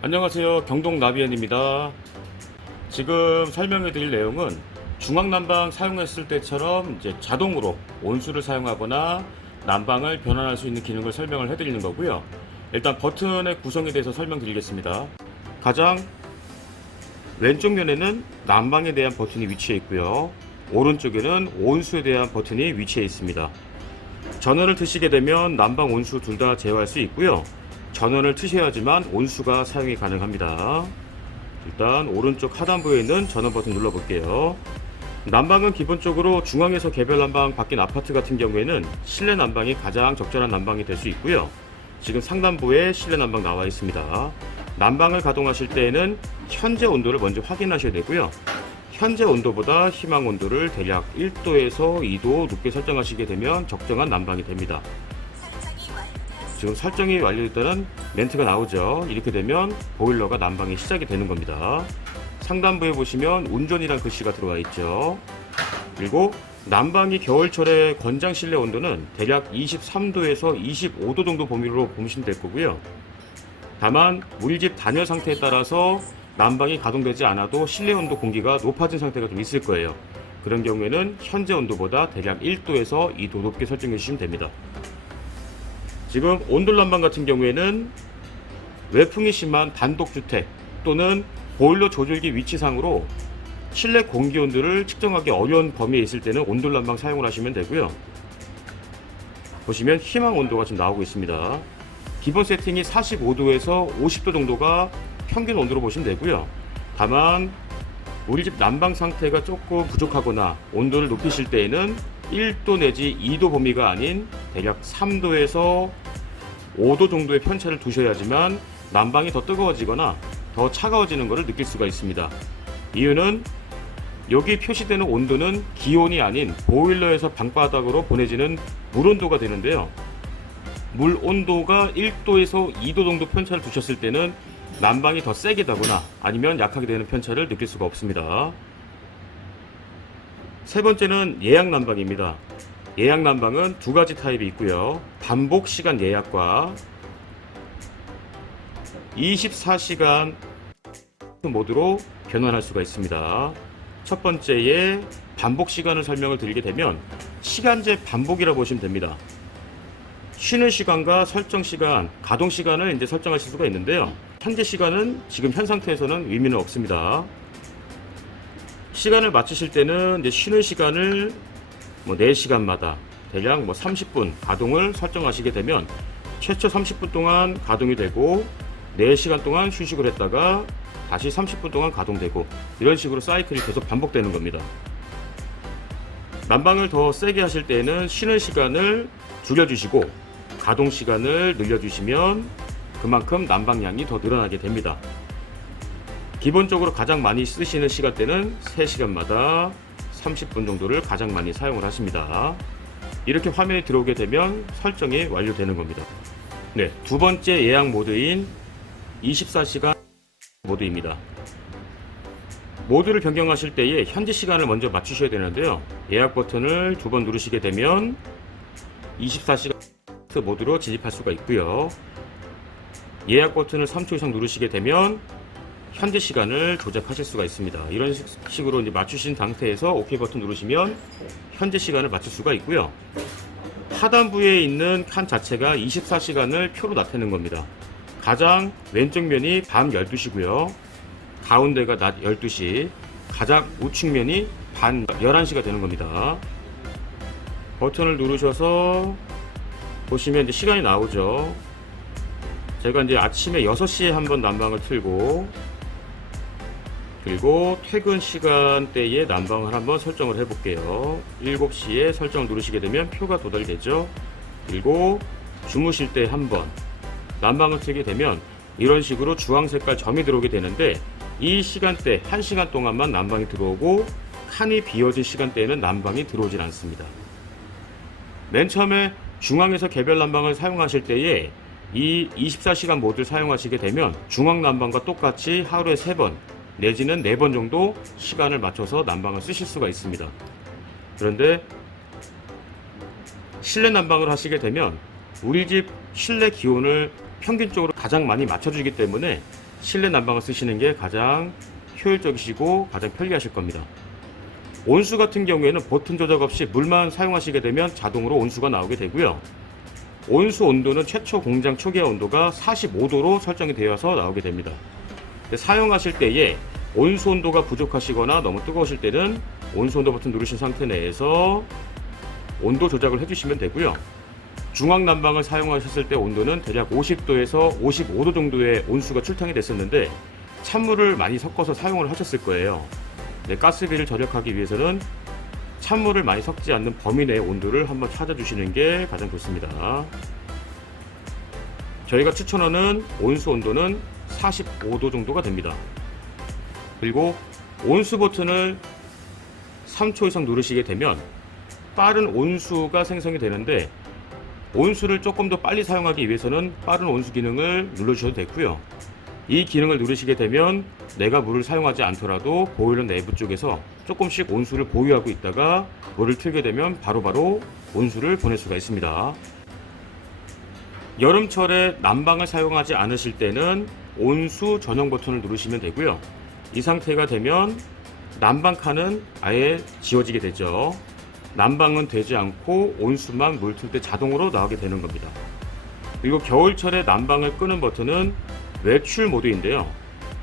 안녕하세요. 경동 나비엔입니다. 지금 설명해 드릴 내용은 중앙난방 사용했을 때처럼 이제 자동으로 온수를 사용하거나 난방을 변환할 수 있는 기능을 설명을 해 드리는 거고요. 일단 버튼의 구성에 대해서 설명드리겠습니다. 가장 왼쪽 면에는 난방에 대한 버튼이 위치해 있고요. 오른쪽에는 온수에 대한 버튼이 위치해 있습니다. 전원을 트시게 되면 난방, 온수 둘 다 제어할 수 있고요. 전원을 트셔야지만 온수가 사용이 가능합니다. 일단 오른쪽 하단부에 있는 전원 버튼 눌러볼게요. 난방은 기본적으로 중앙에서 개별 난방 바뀐 아파트 같은 경우에는 실내 난방이 가장 적절한 난방이 될 수 있고요. 지금 상단부에 실내 난방 나와 있습니다. 난방을 가동하실 때에는 현재 온도를 먼저 확인하셔야 되고요. 현재 온도보다 희망 온도를 대략 1도에서 2도 높게 설정하시게 되면 적정한 난방이 됩니다. 지금 설정이 완료됐다는 멘트가 나오죠. 이렇게 되면 보일러가 난방이 시작이 되는 겁니다. 상단부에 보시면 운전이란 글씨가 들어와 있죠. 그리고 난방이 겨울철에 권장 실내 온도는 대략 23도에서 25도 정도 범위로 보시면 될 거고요. 다만 우리 집 단열 상태에 따라서 난방이 가동되지 않아도 실내 온도 공기가 높아진 상태가 좀 있을 거예요. 그런 경우에는 현재 온도보다 대략 1도에서 2도 높게 설정해 주시면 됩니다. 지금 온돌 난방 같은 경우에는 외풍이 심한 단독주택 또는 보일러 조절기 위치상으로 실내 공기 온도를 측정하기 어려운 범위에 있을 때는 온돌 난방 사용을 하시면 되고요. 보시면 희망 온도가 지금 나오고 있습니다. 기본 세팅이 45도에서 50도 정도가 평균 온도로 보시면 되고요. 다만 우리 집 난방 상태가 조금 부족하거나 온도를 높이실 때에는 1도 내지 2도 범위가 아닌 대략 3도에서 5도 정도의 편차를 두셔야지만 난방이 더 뜨거워지거나 더 차가워지는 것을 느낄 수가 있습니다. 이유는 여기 표시되는 온도는 기온이 아닌 보일러에서 방바닥으로 보내지는 물 온도가 되는데요. 물 온도가 1도에서 2도 정도 편차를 두셨을 때는 난방이 더 세게 나거나 아니면 약하게 되는 편차를 느낄 수가 없습니다. 세 번째는 예약 난방입니다. 예약 난방은 두 가지 타입이 있고요. 반복 시간 예약과 24시간 모드로 변환할 수가 있습니다. 첫 번째에 반복 시간을 설명을 드리게 되면 시간제 반복이라고 보시면 됩니다. 쉬는 시간과 설정 시간, 가동 시간을 이제 설정하실 수가 있는데요. 현재 시간은 지금 현 상태에서는 의미는 없습니다. 시간을 맞추실 때는 이제 쉬는 시간을 4시간마다 대략 30분 가동을 설정하시게 되면 최초 30분 동안 가동이 되고 4시간 동안 휴식을 했다가 다시 30분 동안 가동되고 이런 식으로 사이클이 계속 반복되는 겁니다. 난방을 더 세게 하실 때는 쉬는 시간을 줄여주시고 가동 시간을 늘려주시면 그만큼 난방량이 더 늘어나게 됩니다. 기본적으로 가장 많이 쓰시는 시간대는 3시간마다 30분 정도를 가장 많이 사용을 하십니다. 이렇게 화면이 들어오게 되면 설정이 완료되는 겁니다. 네, 두 번째 예약 모드인 24시간 모드입니다. 모드를 변경하실 때에 현재 시간을 먼저 맞추셔야 되는데요. 예약 버튼을 두 번 누르시게 되면 24시간 모드로 진입할 수가 있고요. 예약 버튼을 3초 이상 누르시게 되면 현재 시간을 조작하실 수가 있습니다. 이런 식으로 이제 맞추신 상태에서 OK 버튼 누르시면 현재 시간을 맞출 수가 있고요. 하단부에 있는 칸 자체가 24시간을 표로 나타내는 겁니다. 가장 왼쪽 면이 밤 12시고요. 가운데가 낮 12시, 가장 우측 면이 밤 11시가 되는 겁니다. 버튼을 누르셔서 보시면 이제 시간이 나오죠. 제가 이제 아침에 6시에 한번 난방을 틀고 그리고 퇴근 시간대에 난방을 한번 설정을 해 볼게요. 7시에 설정을 누르시게 되면 표가 도달이 되죠. 그리고 주무실 때 한번 난방을 틀게 되면 이런 식으로 주황 색깔 점이 들어오게 되는데 이 시간대 1시간 동안만 난방이 들어오고 칸이 비어진 시간대에는 난방이 들어오질 않습니다. 맨 처음에 중앙에서 개별 난방을 사용하실 때에 이 24시간 모드를 사용하시게 되면 중앙 난방과 똑같이 하루에 3번 내지는 4번 정도 시간을 맞춰서 난방을 쓰실 수가 있습니다. 그런데 실내 난방을 하시게 되면 우리 집 실내 기온을 평균적으로 가장 많이 맞춰주기 때문에 실내 난방을 쓰시는 게 가장 효율적이시고 가장 편리하실 겁니다. 온수 같은 경우에는 버튼 조작 없이 물만 사용하시게 되면 자동으로 온수가 나오게 되고요. 온수 온도는 최초 공장 초기화 온도가 45도로 설정이 되어서 나오게 됩니다. 사용하실 때에 온수 온도가 부족하시거나 너무 뜨거우실 때는 온수 온도 버튼 누르신 상태 내에서 온도 조작을 해주시면 되고요. 중앙 난방을 사용하셨을 때 온도는 대략 50도에서 55도 정도의 온수가 출탕이 됐었는데 찬물을 많이 섞어서 사용을 하셨을 거예요. 가스비를 절약하기 위해서는 찬물을 많이 섞지 않는 범위 내의 온도를 한번 찾아주시는 게 가장 좋습니다. 저희가 추천하는 온수 온도는 45도 정도가 됩니다. 그리고 온수 버튼을 3초 이상 누르시게 되면 빠른 온수가 생성이 되는데, 온수를 조금 더 빨리 사용하기 위해서는 빠른 온수 기능을 눌러주셔도 되고요. 이 기능을 누르시게 되면 내가 물을 사용하지 않더라도 보일러 내부 쪽에서 조금씩 온수를 보유하고 있다가 물을 틀게 되면 바로바로 온수를 보낼 수가 있습니다. 여름철에 난방을 사용하지 않으실 때는 온수 전용 버튼을 누르시면 되고요. 이 상태가 되면 난방칸은 아예 지워지게 되죠. 난방은 되지 않고 온수만 물 틀 때 자동으로 나오게 되는 겁니다. 그리고 겨울철에 난방을 끄는 버튼은 외출 모드인데요.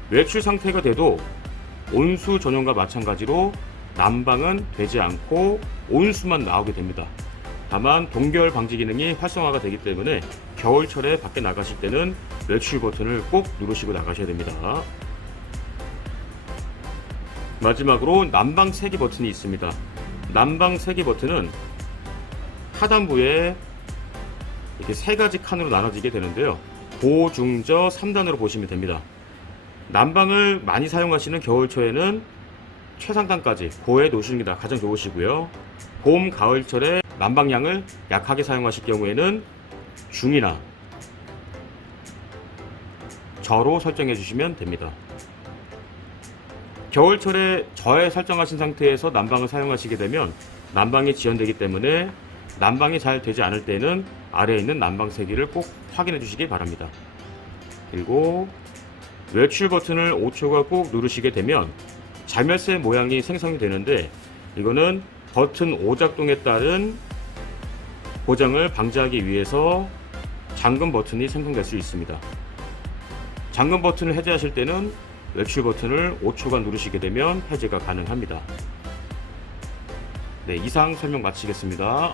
외출 상태가 돼도 온수 전용과 마찬가지로 난방은 되지 않고 온수만 나오게 됩니다. 다만 동결 방지 기능이 활성화가 되기 때문에 겨울철에 밖에 나가실 때는 외출 버튼을 꼭 누르시고 나가셔야 됩니다. 마지막으로 난방 세기 버튼이 있습니다. 난방 세기 버튼은 하단부에 이렇게 세 가지 칸으로 나눠지게 되는데요. 고, 중, 저 3단으로 보시면 됩니다. 난방을 많이 사용하시는 겨울철에는 최상단까지 고에 놓으시는 게 가장 좋으시고요. 봄, 가을철에 난방량을 약하게 사용하실 경우에는 중이나 저로 설정해 주시면 됩니다. 겨울철에 저에 설정하신 상태에서 난방을 사용하시게 되면 난방이 지연되기 때문에 난방이 잘 되지 않을 때는 아래에 있는 난방 세기를 꼭 확인해 주시기 바랍니다. 그리고 외출 버튼을 5초가 꼭 누르시게 되면 자멸쇠 모양이 생성이 되는데, 이거는 버튼 오작동에 따른 고장을 방지하기 위해서 잠금 버튼이 생성될 수 있습니다. 잠금 버튼을 해제하실 때는 외출 버튼을 5초간 누르시게 되면 해제가 가능합니다. 네, 이상 설명 마치겠습니다.